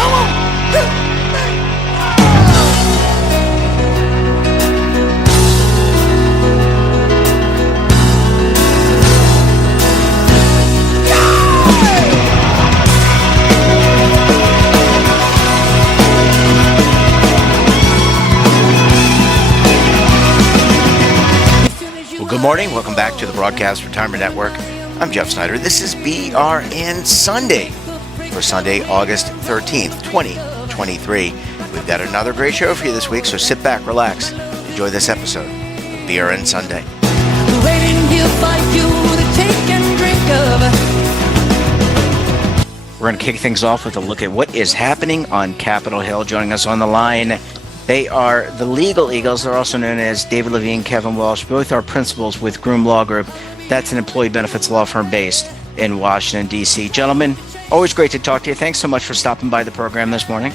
Come on. Good morning. Welcome back to the Broadcast Retirement Network. I'm Jeff Snyder. This is BRN Sunday for Sunday, August 13th, 2023. We've got another great show for you this week, so sit back, relax, enjoy this episode of BRN Sunday. Waiting here for you to take and drink of. We're going to kick things off with a look at what is happening on Capitol Hill. Joining us on the line, they are the Legal Eagles. They're also known as David Levine, Kevin Walsh. Both are principals with Groom Law Group. That's an employee benefits law firm based in Washington, D.C. Gentlemen, always great to talk to you. Thanks so much for stopping by the program this morning.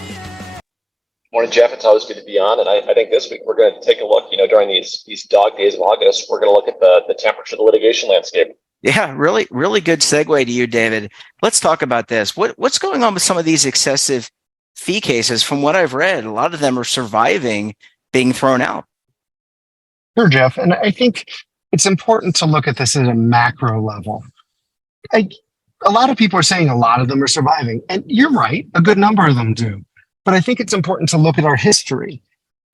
Morning, Jeff. It's always good to be on. And I think this week we're going to take a look, during these dog days of August, we're going to look at the temperature of the litigation landscape. Yeah, really good segue to you, David. Let's talk about this. What's going on with some of these excessive fee cases? From what I've read, a lot of them are surviving being thrown out. Sure, Jeff. And I think it's important to look at this at a macro level. A lot of people are saying a lot of them are surviving. And you're right, a good number of them do. But I think it's important to look at our history.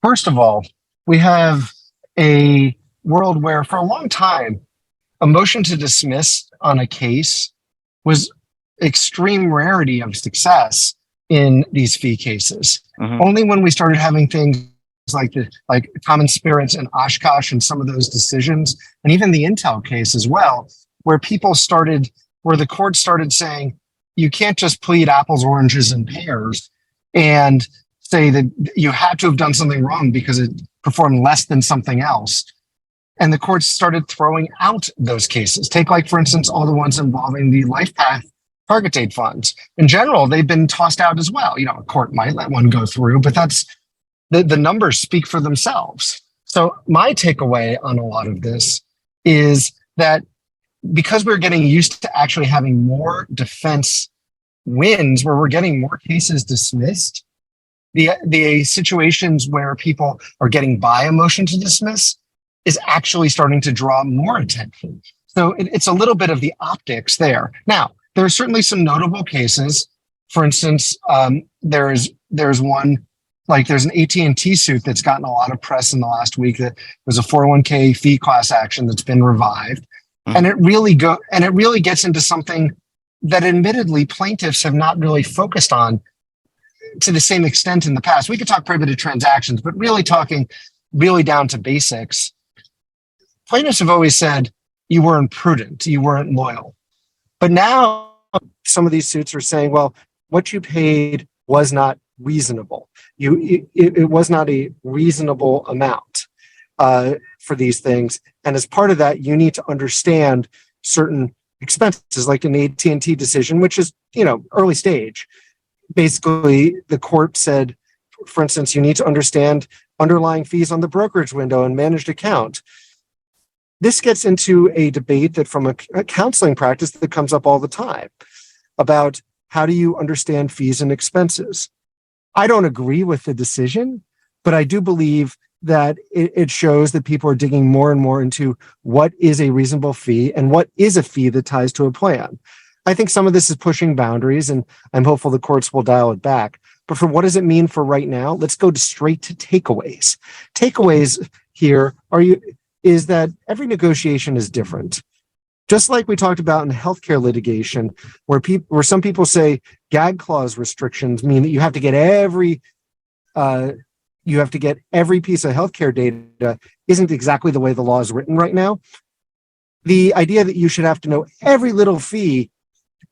First of all, we have a world where for a long time, a motion to dismiss on a case was extreme rarity of success in these fee cases. Mm-hmm. Only when we started having things like Common Spirits and Oshkosh and some of those decisions, and even the Intel case as well, where the court started saying, you can't just plead apples, oranges, and pears and say that you had to have done something wrong because it performed less than something else. And the courts started throwing out those cases. Take, for instance, all the ones involving the LifePath target date funds. In general, they've been tossed out as well. A court might let one go through, but that's the numbers speak for themselves. So my takeaway on a lot of this is that because we're getting used to actually having more defense wins, where we're getting more cases dismissed, the situations where people are getting by a motion to dismiss is actually starting to draw more attention. So it's a little bit of the optics there. Now, there are certainly some notable cases. For instance, there's one, there's an AT&T suit that's gotten a lot of press in the last week that was a 401k fee class action that's been revived. Mm-hmm. And it really gets into something that admittedly plaintiffs have not really focused on to the same extent in the past. We could talk prohibited transactions, but really talking down to basics. Plaintiffs have always said you weren't prudent, you weren't loyal. But now some of these suits are saying, well, what you paid was not reasonable. It was not a reasonable amount for these things. And as part of that, you need to understand certain expenses, like in the AT&T decision, which is, early stage. Basically, the court said, for instance, you need to understand underlying fees on the brokerage window and managed account. This gets into a debate that from a counseling practice that comes up all the time about how do you understand fees and expenses. I don't agree with the decision, but I do believe that it shows that people are digging more and more into what is a reasonable fee and what is a fee that ties to a plan. I think some of this is pushing boundaries, and I'm hopeful the courts will dial it back. But for what does it mean for right now? Let's go straight to takeaways. Takeaways here is that every negotiation is different. Just like we talked about in healthcare litigation, where some people say gag clause restrictions mean that you have to get every piece of healthcare data, isn't exactly the way the law is written right now. The idea that you should have to know every little fee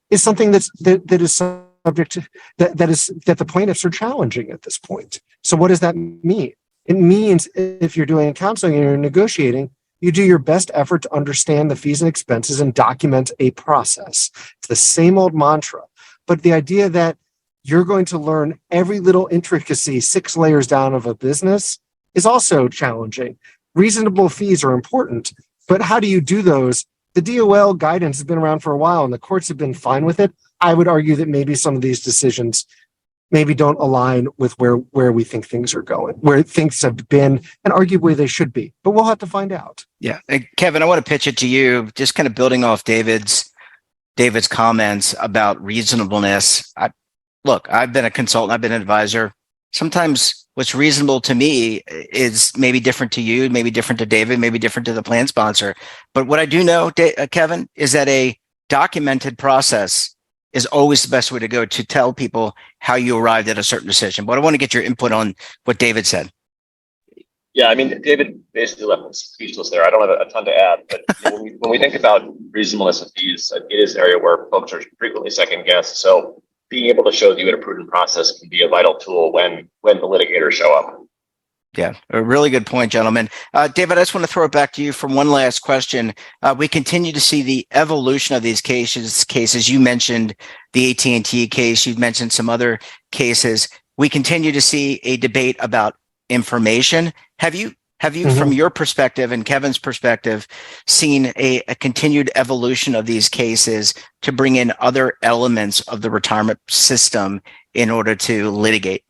is something that is subject to that the plaintiffs are challenging at this point. So what does that mean? It means if you're doing counseling and you're negotiating, you do your best effort to understand the fees and expenses and document a process. It's the same old mantra, but the idea that you're going to learn every little intricacy 6 layers down of a business is also challenging. Reasonable fees are important, but how do you do those? The DOL guidance has been around for a while and the courts have been fine with it. I would argue that maybe some of these decisions maybe don't align with where we think things are going, where things have been, and arguably they should be. But we'll have to find out. Yeah. And Kevin, I want to pitch it to you, just kind of building off David's comments about reasonableness. I've been a consultant, I've been an advisor. Sometimes what's reasonable to me is maybe different to you, maybe different to David, maybe different to the plan sponsor. But what I do know, Kevin, is that a documented process is always the best way to go to tell people how you arrived at a certain decision. But I want to get your input on what David said. Yeah, I mean, David basically left us speechless there. I don't have a ton to add, but when we think about reasonableness of fees, it is an area where folks are frequently second guessed. So being able to show that you had a prudent process can be a vital tool when the litigators show up. Yeah, a really good point, gentlemen. David, I just want to throw it back to you for one last question. We continue to see the evolution of these cases. You mentioned the AT&T case. You've mentioned some other cases. We continue to see a debate about information. Have you, from your perspective and Kevin's perspective, seen a continued evolution of these cases to bring in other elements of the retirement system in order to litigate?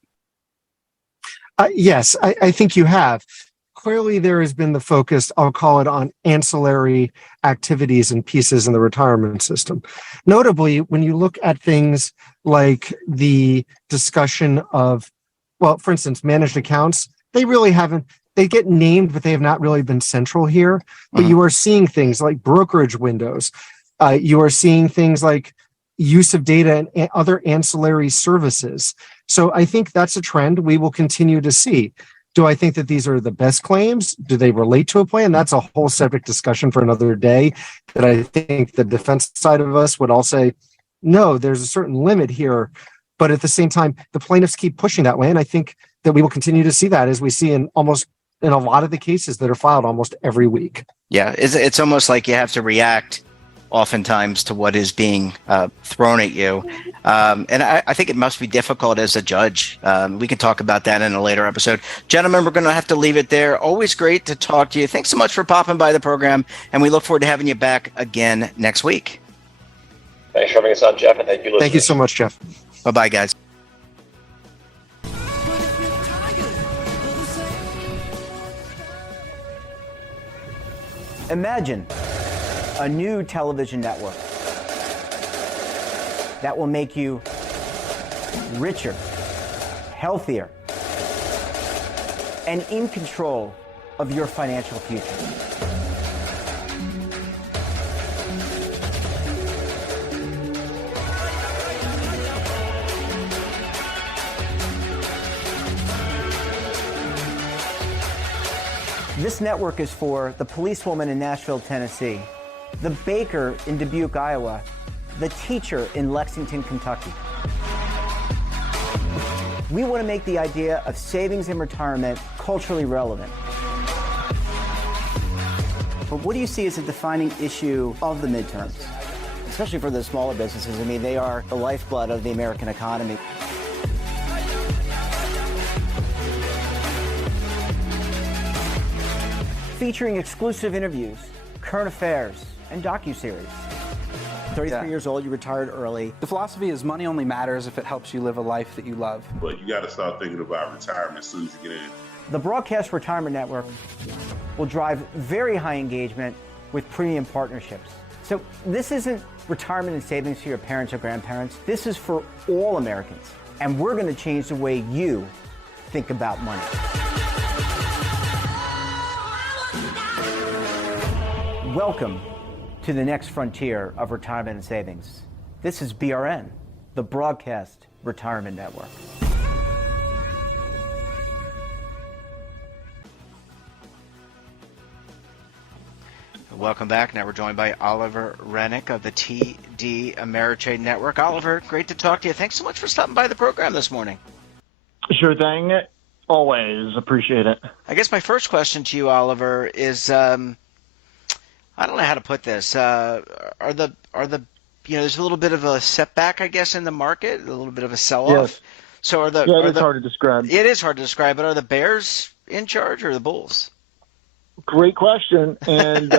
Yes, I think you have. Clearly, there has been the focus, I'll call it, on ancillary activities and pieces in the retirement system. Notably, when you look at things like the discussion of, well, for instance, managed accounts, they really haven't, they get named, but they have not really been central here. But you are seeing things like brokerage windows. You are seeing things like use of data and other ancillary services. So I think that's a trend we will continue to see. Do I think that these are the best claims? Do they relate to a plan? That's a whole separate discussion for another day that I think the defense side of us would all say, no, there's a certain limit here. But at the same time, the plaintiffs keep pushing that way. And I think that we will continue to see that, as we see in a lot of the cases that are filed almost every week. Yeah, it's almost like you have to react oftentimes to what is being thrown at you. And I think it must be difficult as a judge. We can talk about that in a later episode. Gentlemen, we're going to have to leave it there. Always great to talk to you. Thanks so much for popping by the program, and we look forward to having you back again next week. Thanks for having us on, Jeff, and thank you, listeners. Thank you so much, Jeff. Bye-bye, guys. Imagine a new television network that will make you richer, healthier, and in control of your financial future. This network is for the policewoman in Nashville, Tennessee, the baker in Dubuque, Iowa, the teacher in Lexington, Kentucky. We want to make the idea of savings and retirement culturally relevant. But what do you see as a defining issue of the midterms? Especially for the smaller businesses. I mean, they are the lifeblood of the American economy. Featuring exclusive interviews, current affairs, and docuseries. 33 years old, you retired early. The philosophy is money only matters if it helps you live a life that you love. But you got to start thinking about retirement as soon as you get in. The Broadcast Retirement Network will drive very high engagement with premium partnerships. So this isn't retirement and savings for your parents or grandparents. This is for all Americans. And we're going to change the way you think about money. Welcome to the next frontier of retirement and savings. This is BRN, the Broadcast Retirement Network. Welcome back. Now we're joined by Oliver Rennick of the TD Ameritrade Network. Oliver, great to talk to you. Thanks so much for stopping by the program this morning. Sure thing. Always appreciate it. I guess my first question to you, Oliver, is I don't know how to put this. Are the there's a little bit of a setback, I guess, in the market, a little bit of a sell-off. Yes. So it's hard to describe. It is hard to describe, but are the Bears in charge or the Bulls? Great question, and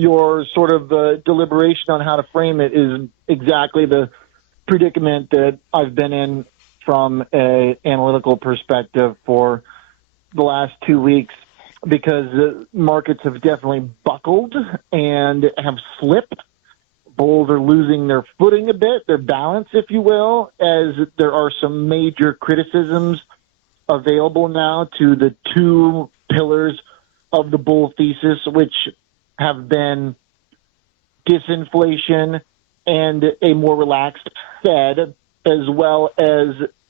your sort of deliberation on how to frame it is exactly the predicament that I've been in from a analytical perspective for the last 2 weeks because the markets have definitely buckled and have slipped. Bulls are losing their footing a bit, their balance, if you will, as there are some major criticisms available now to the two pillars of the bull thesis, which have been disinflation and a more relaxed Fed, as well as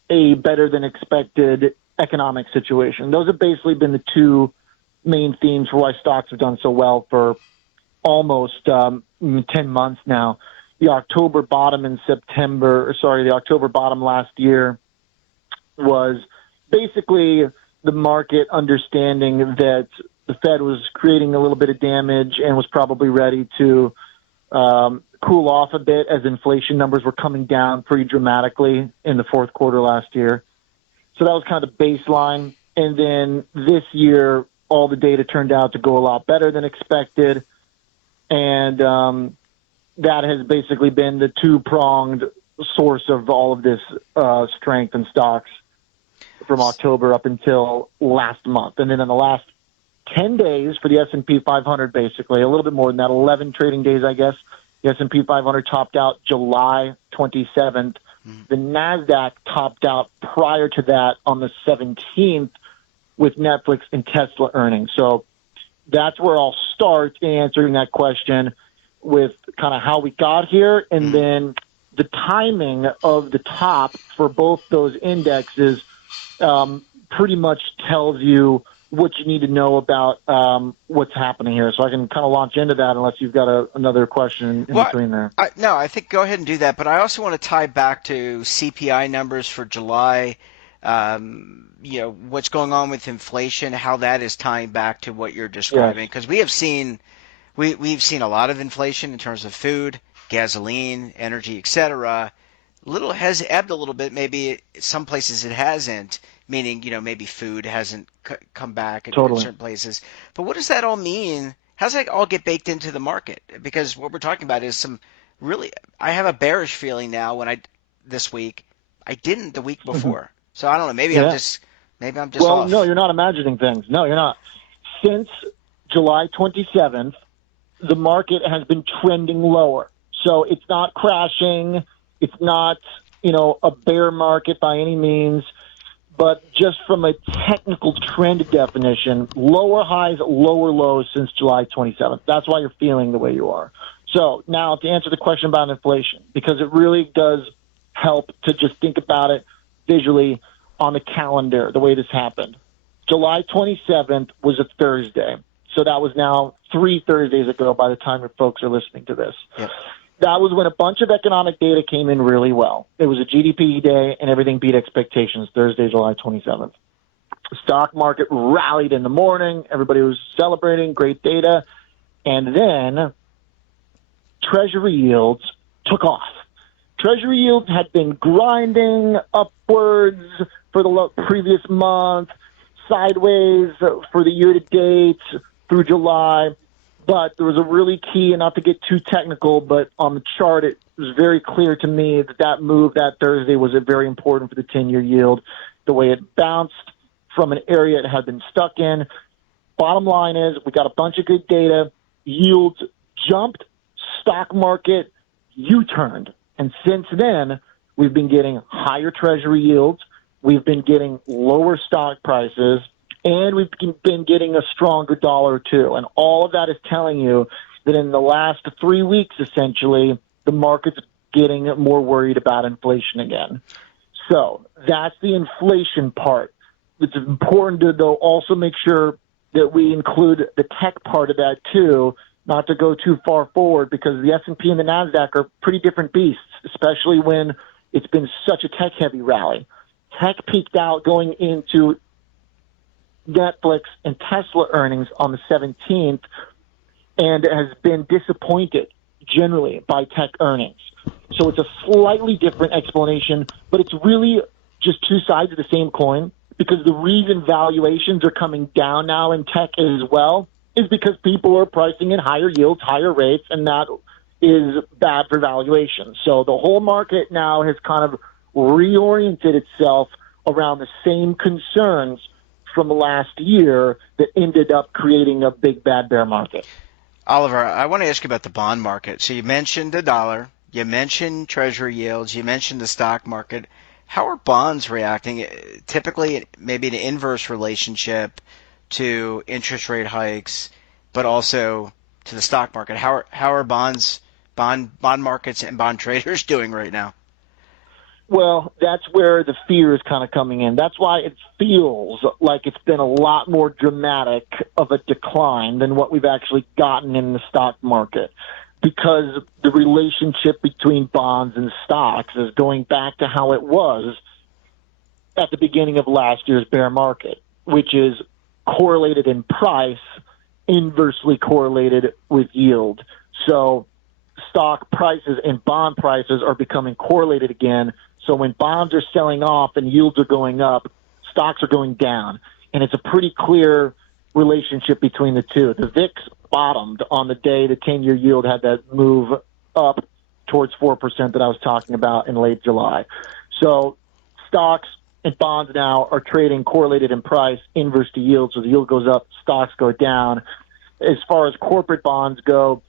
a better than expected economic situation. Those have basically been the two main themes for why stocks have done so well for almost 10 months now. The October bottom last year was basically the market understanding that the Fed was creating a little bit of damage and was probably ready to cool off a bit as inflation numbers were coming down pretty dramatically in the fourth quarter last year. So that was kind of the baseline. And then this year, all the data turned out to go a lot better than expected. And that has basically been the two-pronged source of all of this strength in stocks from October up until last month. And then in the last 10 days for the S&P 500, basically, a little bit more than that, 11 trading days, I guess, the S&P 500 topped out July 27th. The NASDAQ topped out prior to that on the 17th with Netflix and Tesla earnings. So that's where I'll start answering that question with kind of how we got here, and then the timing of the top for both those indexes pretty much tells you what you need to know about what's happening here. So I can kind of launch into that unless you've got another question in between there. No, I think go ahead and do that. But I also want to tie back to CPI numbers for July. What's going on with inflation, how that is tying back to what you're describing. Because we've seen a lot of inflation in terms of food, gasoline, energy, etc. Little has ebbed a little bit. Maybe some places it hasn't. Meaning, maybe food hasn't come back in certain places. But what does that all mean? How does that all get baked into the market? Because what we're talking about is I have a bearish feeling now this week. I didn't the week before. So I don't know. Maybe I'm just off. No, you're not imagining things. No, you're not. Since July 27th, the market has been trending lower. So it's not crashing. It's not, a bear market by any means. But just from a technical trend definition, lower highs, lower lows since July 27th. That's why you're feeling the way you are. So now to answer the question about inflation, because it really does help to just think about it visually on the calendar, the way this happened. July 27th was a Thursday. So that was now 3 Thursdays ago by the time your folks are listening to this. Yep. That was when a bunch of economic data came in really well. It was a GDP day, and everything beat expectations, Thursday, July 27th. The stock market rallied in the morning. Everybody was celebrating, great data. And then Treasury yields took off. Treasury yields had been grinding upwards for the previous month, sideways for the year-to-date through July. But there was a really key, and not to get too technical, but on the chart, it was very clear to me that move that Thursday was very important for the 10-year yield, the way it bounced from an area it had been stuck in. Bottom line is we got a bunch of good data. Yields jumped. Stock market U-turned. And since then, we've been getting higher Treasury yields. We've been getting lower stock prices. And we've been getting a stronger dollar, too. And all of that is telling you that in the last 3 weeks, essentially, the market's getting more worried about inflation again. So that's the inflation part. It's important to, though, also make sure that we include the tech part of that, too, not to go too far forward, because the S&P and the NASDAQ are pretty different beasts, especially when it's been such a tech-heavy rally. Tech peaked out going into Netflix and Tesla earnings on the 17th and has been disappointed generally by tech earnings. So it's a slightly different explanation, but it's really just two sides of the same coin, because the reason valuations are coming down now in tech as well is because people are pricing in higher yields, higher rates, and that is bad for valuation. So the whole market now has kind of reoriented itself around the same concerns from last year that ended up creating a big bad bear market. Oliver, I want to ask you about the bond market. So you mentioned the dollar, you mentioned treasury yields, you mentioned the stock market. How are bonds reacting? Typically, maybe an inverse relationship to interest rate hikes, but also to the stock market. How are bond markets and bond traders doing right now? Well, that's where the fear is kind of coming in. That's why it feels like it's been a lot more dramatic of a decline than what we've actually gotten in the stock market, because the relationship between bonds and stocks is going back to how it was at the beginning of last year's bear market, which is correlated in price, inversely correlated with yield. So stock prices and bond prices are becoming correlated again. So when bonds are selling off and yields are going up, stocks are going down. And it's a pretty clear relationship between the two. The VIX bottomed on the day the 10-year yield had that move up towards 4% that I was talking about in late July. So stocks and bonds now are trading correlated in price, inverse to yield. So the yield goes up, stocks go down. As far as corporate bonds go,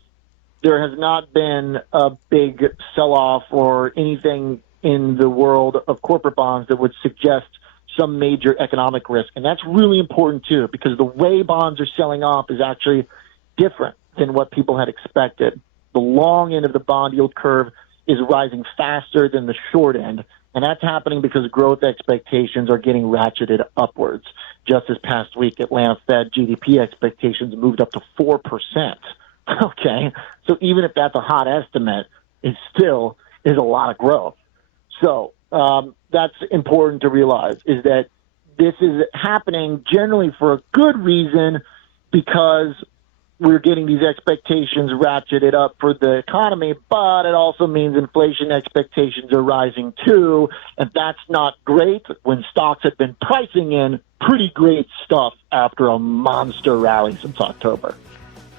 there has not been a big sell-off or anything in the world of corporate bonds that would suggest some major economic risk. And that's really important, too, because the way bonds are selling off is actually different than what people had expected. The long end of the bond yield curve is rising faster than the short end, and that's happening because growth expectations are getting ratcheted upwards. Just this past week, Atlanta Fed GDP expectations moved up to 4%. Okay, so even if that's a hot estimate, it still is a lot of growth. So that's important to realize, is that this is happening generally for a good reason, because we're getting these expectations ratcheted up for the economy, but it also means inflation expectations are rising too, and that's not great when stocks have been pricing in pretty great stuff after a monster rally since October.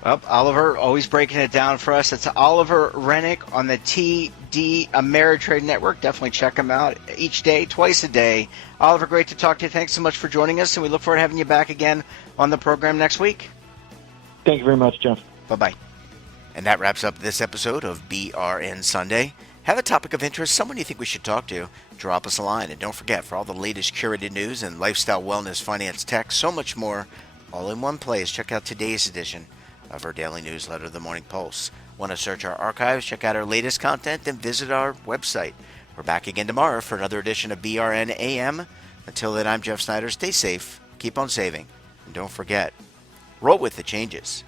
Well, Oliver, always breaking it down for us. It's Oliver Rennick on the TD Ameritrade Network. Definitely check him out each day, twice a day. Oliver, great to talk to you. Thanks so much for joining us, and we look forward to having you back again on the program next week. Thank you very much, Jeff. Bye-bye. And that wraps up this episode of BRN Sunday. Have a topic of interest, someone you think we should talk to, drop us a line. And don't forget, for all the latest curated news and lifestyle, wellness, finance, tech, so much more, all in one place, check out today's edition of our daily newsletter, The Morning Pulse. Want to search our archives, check out our latest content, and visit our website. We're back again tomorrow for another edition of BRN AM. Until then, I'm Jeff Snyder. Stay safe, keep on saving, and don't forget, roll with the changes.